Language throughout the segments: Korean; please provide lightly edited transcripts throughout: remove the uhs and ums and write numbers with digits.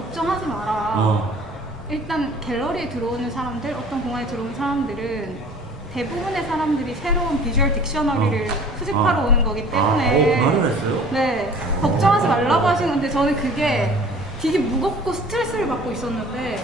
걱정하지 마라. 일단 갤러리에 들어오는 사람들, 어떤 공간에 들어오는 사람들은 대부분의 사람들이 새로운 비주얼 딕셔너리를 수집하러 오는 거기 때문에 말을 했어요? 네, 걱정하지 말라고 하시는 건데 저는 그게 되게 무겁고 스트레스를 받고 있었는데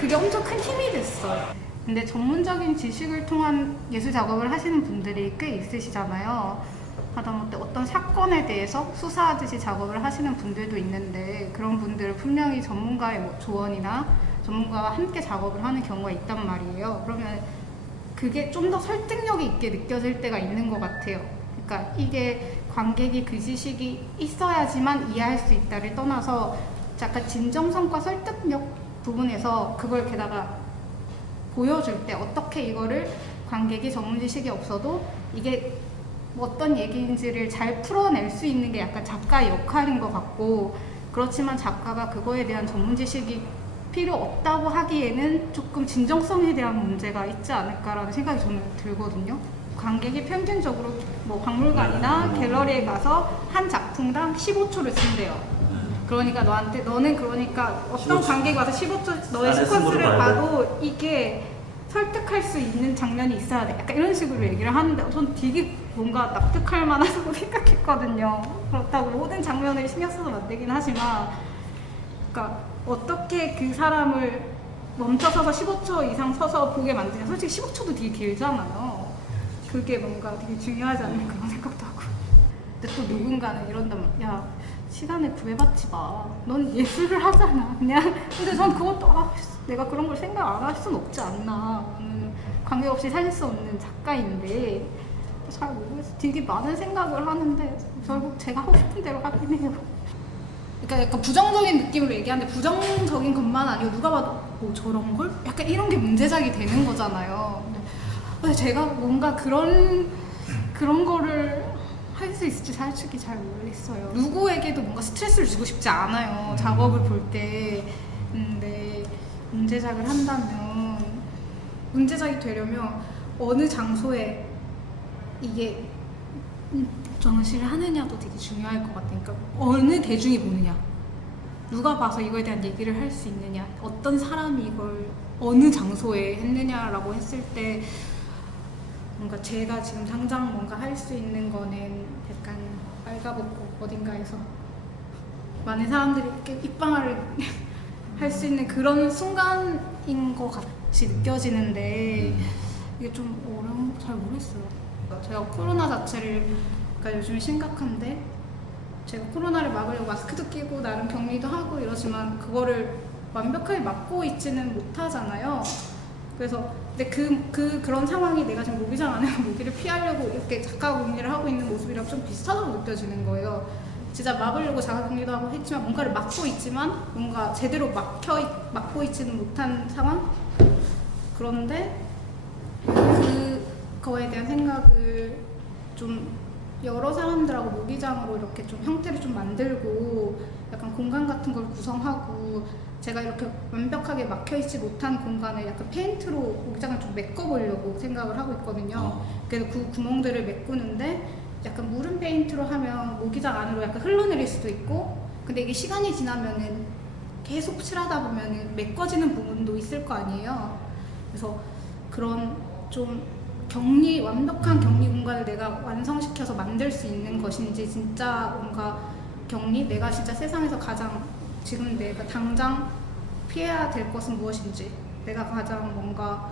그게 엄청 큰 힘이 됐어요. 근데 전문적인 지식을 통한 예술 작업을 하시는 분들이 꽤 있으시잖아요. 하다못해 어떤 사건에 대해서 수사하듯이 작업을 하시는 분들도 있는데 그런 분들은 분명히 전문가의 뭐 조언이나 전문가와 함께 작업을 하는 경우가 있단 말이에요. 그러면 그게 좀 더 설득력이 있게 느껴질 때가 있는 것 같아요. 그러니까 이게 관객이 그 지식이 있어야지만 이해할 수 있다를 떠나서 약간 진정성과 설득력 부분에서 그걸 게다가 보여줄 때 어떻게 이거를 관객이 전문 지식이 없어도 이게 어떤 얘기인지를 잘 풀어낼 수 있는 게 약간 작가의 역할인 것 같고, 그렇지만 작가가 그거에 대한 전문 지식이 필요 없다고 하기에는 조금 진정성에 대한 문제가 있지 않을까라는 생각이 저는 들거든요. 관객이 평균적으로 뭐 박물관이나 갤러리에 가서 한 작품당 15초를 쓴대요. 그러니까 너는 그러니까 어떤 관객이 와서 15초 너의 시퀀스를 봐도 이게 설득할 수 있는 장면이 있어야 돼. 약간 이런 식으로 얘기를 하는데 전 되게 뭔가 납득할 만하다고 생각했거든요. 그렇다고 모든 장면을 신경 써서 만들긴 하지만, 그러니까 어떻게 그 사람을 멈춰서서 15초 이상 서서 보게 만드냐. 솔직히 15초도 되게 길잖아요. 그게 뭔가 되게 중요하지 않나 그런 생각도 하고. 근데 또 누군가는 이런단 말이야. 야, 시간을 구애받지 마. 넌 예술을 하잖아. 그냥. 근데 전 그것도 내가 그런 걸 생각 안 할 수는 없지 않나. 관계없이 살릴 수 없는 작가인데 잘 모르겠어. 되게 많은 생각을 하는데 결국 제가 하고 싶은 대로 하긴 해요. 그러니까 약간 부정적인 느낌으로 얘기하는데 부정적인 것만 아니고 누가 봐도 뭐 저런 걸? 약간 이런 게 문제작이 되는 거잖아요. 근데 제가 뭔가 그런 거를 할 수 있을지 솔직히 잘 모르겠어요. 누구에게도 뭔가 스트레스를 주고 싶지 않아요. 작업을 볼 때. 근데 문제작을 한다면 문제작이 되려면 어느 장소에 이게 전시를 하느냐도 되게 중요할 것 같아요. 그러니까 어느 대중이 보느냐, 누가 봐서 이거에 대한 얘기를 할 수 있느냐, 어떤 사람이 이걸 어느 장소에 했느냐라고 했을 때 뭔가 제가 지금 당장 뭔가 할 수 있는 거는 약간 빨가벗고 어딘가에서 많은 사람들이 이렇게 입방아를 할 수 있는 그런 순간인 것 같이 느껴지는데 이게 좀 어려운 잘 모르겠어요. 제가 코로나 자체를 그러니까 요즘 심각한데 제가 코로나를 막으려고 마스크도 끼고 나름 격리도 하고 이러지만 그거를 완벽하게 막고 있지는 못하잖아요. 그래서 근데 그런 상황이 내가 지금 모기장 안에서 모기를 피하려고 이렇게 자가 격리를 하고 있는 모습이랑 좀 비슷하다고 느껴지는 거예요. 진짜 막으려고 자가 격리도 하고 했지만 뭔가를 막고 있지만 뭔가 제대로 막고 있지는 못한 상황? 그런데 그거에 대한 생각을 좀 여러 사람들하고 모기장으로 이렇게 좀 형태를 좀 만들고 약간 공간 같은 걸 구성하고 제가 이렇게 완벽하게 막혀있지 못한 공간을 약간 페인트로 모기장을 좀 메꿔보려고 생각을 하고 있거든요. 그래서 그 구멍들을 메꾸는데 약간 무른 페인트로 하면 모기장 안으로 약간 흘러내릴 수도 있고, 근데 이게 시간이 지나면은 계속 칠하다 보면은 메꿔지는 부분도 있을 거 아니에요. 그래서 그런 좀 완벽한 격리 공간을 내가 완성시켜서 만들 수 있는 것인지, 진짜 뭔가 내가 진짜 세상에서 가장 지금 내가 당장 피해야 될 것은 무엇인지, 내가 가장 뭔가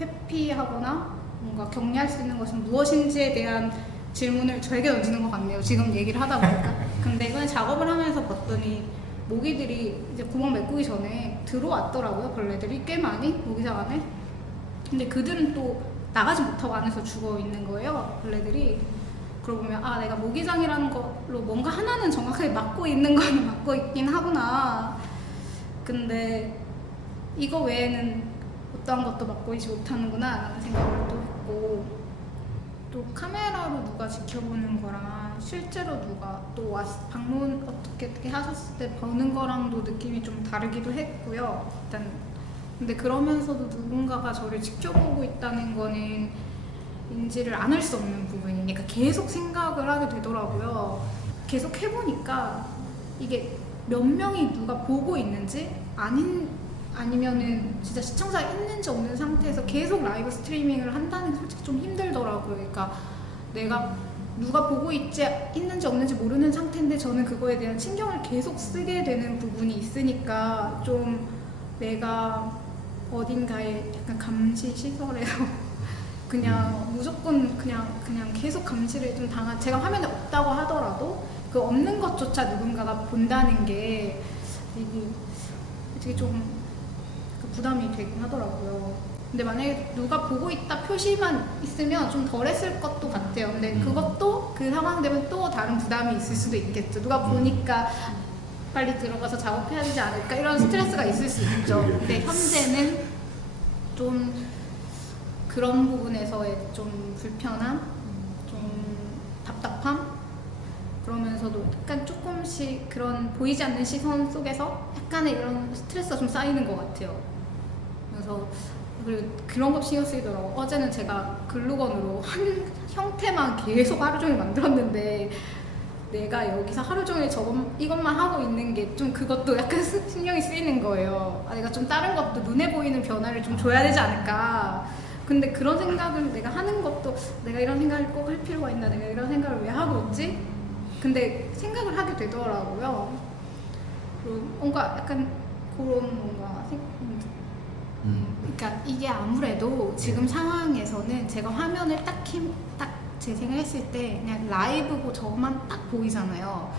회피하거나 뭔가 격리할 수 있는 것은 무엇인지에 대한 질문을 저에게 던지는 것 같네요. 지금 얘기를 하다 보니까. 근데 이건 작업을 하면서 봤더니 모기들이 이제 구멍 메꾸기 전에 들어왔더라고요. 벌레들이 꽤 많이 모기장 안에. 근데 그들은 또 나가지 못하고 안에서 죽어 있는 거예요. 벌레들이. 그러고 보면 내가 모기장이라는 걸로 뭔가 하나는 정확하게 막고 있는 건 막고 있긴 하구나. 근데 이거 외에는 어떠한 것도 막고 있지 못하는구나 라는 생각을 또 했고, 또 카메라로 누가 지켜보는 거랑 실제로 누가 또 방문 어떻게 하셨을 때 보는 거랑도 느낌이 좀 다르기도 했고요. 일단 근데 그러면서도 누군가가 저를 지켜보고 있다는 거는 인지를 안 할 수 없는 부분이니까 계속 생각을 하게 되더라고요. 계속 해보니까 이게 몇 명이 누가 보고 있는지 아니면은 진짜 시청자가 있는지 없는 상태에서 계속 라이브 스트리밍을 한다는 게 솔직히 좀 힘들더라고요. 그러니까 내가 누가 보고 있는지 없는지 모르는 상태인데 저는 그거에 대한 신경을 계속 쓰게 되는 부분이 있으니까 좀 내가 어딘가에 약간 감시 시설에서 그냥 무조건 그냥 계속 감시를 좀 제가 화면에 없다고 하더라도 그 없는 것조차 누군가가 본다는 게 되게 좀 부담이 되긴 하더라고요. 근데 만약에 누가 보고 있다 표시만 있으면 좀 덜했을 것도 같아요. 근데 그것도 그 상황 되면 또 다른 부담이 있을 수도 있겠죠. 누가 보니까 빨리 들어가서 작업해야 되지 않을까 이런 스트레스가 있을 수 있죠. 근데 현재는 좀 그런 부분에서의 좀 불편함, 좀 답답함, 그러면서도 약간 조금씩 그런 보이지 않는 시선 속에서 약간의 이런 스트레스가 좀 쌓이는 것 같아요. 그래서 그리고 그런 거 신경 쓰이더라고. 어제는 제가 글루건으로 한 형태만 계속 하루 종일 만들었는데 내가 여기서 하루 종일 이것만 하고 있는 게 좀 그것도 약간 신경이 쓰이는 거예요. 내가 좀 다른 것도 눈에 보이는 변화를 좀 줘야 되지 않을까. 근데 그런 생각을 내가 하는 것도 내가 이런 생각을 꼭 할 필요가 있나, 내가 이런 생각을 왜 하고 있지? 근데 생각을 하게 되더라고요. 그리고 뭔가 약간 그런 뭔가 그러니까 이게 아무래도 지금 상황에서는 제가 화면을 딱 재생했을 때 그냥 라이브고 저만 딱 보이잖아요.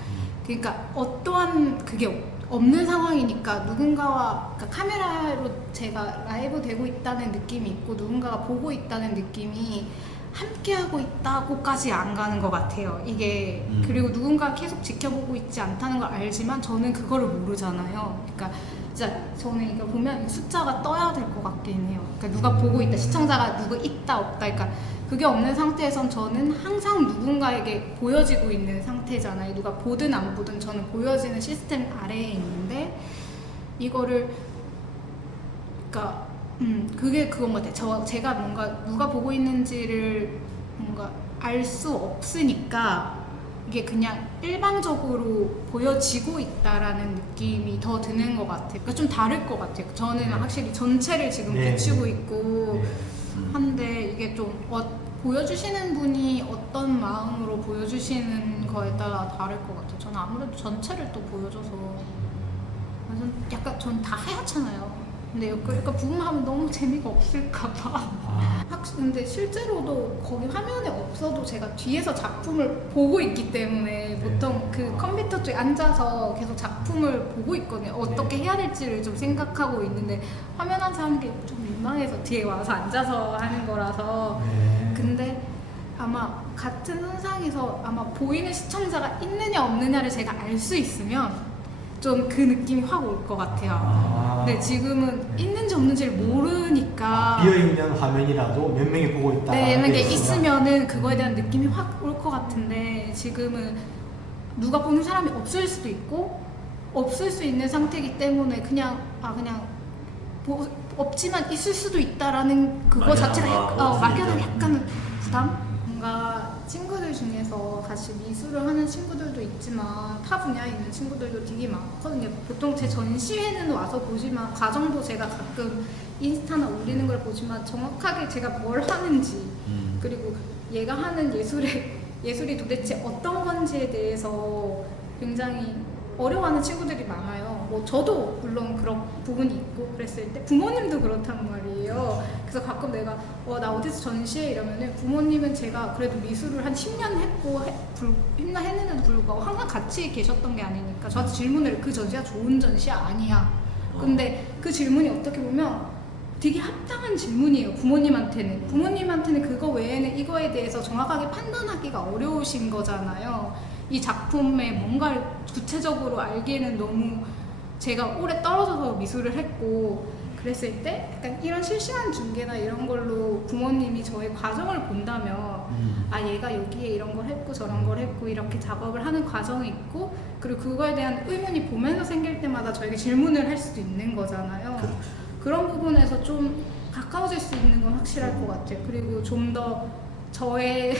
그러니까 어떠한 그게 없는 상황이니까 누군가와 그러니까 카메라로 제가 라이브 되고 있다는 느낌이 있고 누군가가 보고 있다는 느낌이 함께하고 있다고까지 안 가는 것 같아요. 이게 그리고 누군가 계속 지켜보고 있지 않다는 걸 알지만 저는 그거를 모르잖아요. 그러니까 진짜 저는 이거 보면 숫자가 떠야 될 것 같긴 해요. 그러니까 누가 보고 있다, 시청자가 누구 있다 없다, 그러니까 그게 없는 상태에선 저는 항상 누군가에게 보여지고 있는 상태잖아요. 누가 보든 안 보든 저는 보여지는 시스템 아래에 있는데 이거를 그러니까 그게 그건 것 같아요. 제가 뭔가 누가 보고 있는지를 뭔가 알 수 없으니까 이게 그냥 일방적으로 보여지고 있다라는 느낌이 더 드는 것 같아요. 그러니까 좀 다를 것 같아요. 저는 확실히 전체를 지금 비추고 있고 한데 이게 좀 보여주시는 분이 어떤 마음으로 보여주시는 거에 따라 다를 것 같아요. 저는 아무래도 전체를 또 보여줘서 약간 전 다 하얗잖아요. 근데 그러니까 부음하면 너무 재미가 없을까봐. 근데 실제로도 거기 화면에 없어도 제가 뒤에서 작품을 보고 있기 때문에 보통 그 컴퓨터 쪽에 앉아서 계속 작품을 보고 있거든요. 어떻게 해야 될지를 좀 생각하고 있는데 화면 앉아 하는 게 좀 민망해서 뒤에 와서 앉아서 하는 거라서. 근데 아마 같은 선상에서 아마 보이는 시청자가 있느냐 없느냐를 제가 알 수 있으면 좀 그 느낌이 확 올 것 같아요. 근데 지금은 있는지 없는지를 모르니까 비어있는 화면이라도 몇 명이 보고 있다. 네, 만약에 있으면은 그거에 대한 느낌이 확 올 것 같은데 지금은 누가 보는 사람이 없을 수도 있고 없을 수 있는 상태이기 때문에 그냥 없지만 있을 수도 있다라는 그거 자체가 막연한 약간 부담? 뭔가 친구들 중에서 같이 미술을 하는 친구들도 있지만 타 분야에 있는 친구들도 되게 많거든요. 보통 제 전시회는 와서 보지만 과정도 제가 가끔 인스타나 올리는 걸 보지만 정확하게 제가 뭘 하는지 그리고 얘가 하는 예술이 도대체 어떤 건지에 대해서 굉장히 어려워하는 친구들이 많아요. 뭐 저도 물론 그런 부분이 있고 그랬을 때 부모님도 그렇단 말이에요. 그래서 가끔 내가 나 어디서 전시해 이러면은 부모님은 제가 그래도 미술을 한 10년 했는데도 불구하고 항상 같이 계셨던 게 아니니까 저한테 질문을 그 전시가 좋은 전시야 아니야. 근데 그 질문이 어떻게 보면 되게 합당한 질문이에요. 부모님한테는 그거 외에는 이거에 대해서 정확하게 판단하기가 어려우신 거잖아요. 이 작품에 뭔가를 구체적으로 알기에는 너무 제가 오래 떨어져서 미술을 했고 그랬을 때 약간 이런 실시간 중계나 이런 걸로 부모님이 저의 과정을 본다면 얘가 여기에 이런 걸 했고 저런 걸 했고 이렇게 작업을 하는 과정이 있고 그리고 그거에 대한 의문이 보면서 생길 때마다 저에게 질문을 할 수도 있는 거잖아요. 그런 부분에서 좀 가까워질 수 있는 건 확실할 것 같아요. 그리고 좀 더 저의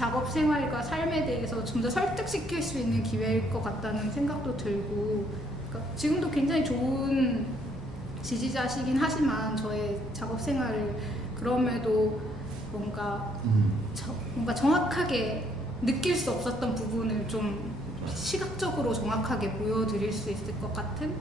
작업 생활과 삶에 대해서 좀 더 설득시킬 수 있는 기회일 것 같다는 생각도 들고, 그러니까 지금도 굉장히 좋은 지지자시긴 하지만 저의 작업 생활을 그럼에도 뭔가 정확하게 느낄 수 없었던 부분을 좀 시각적으로 정확하게 보여드릴 수 있을 것 같은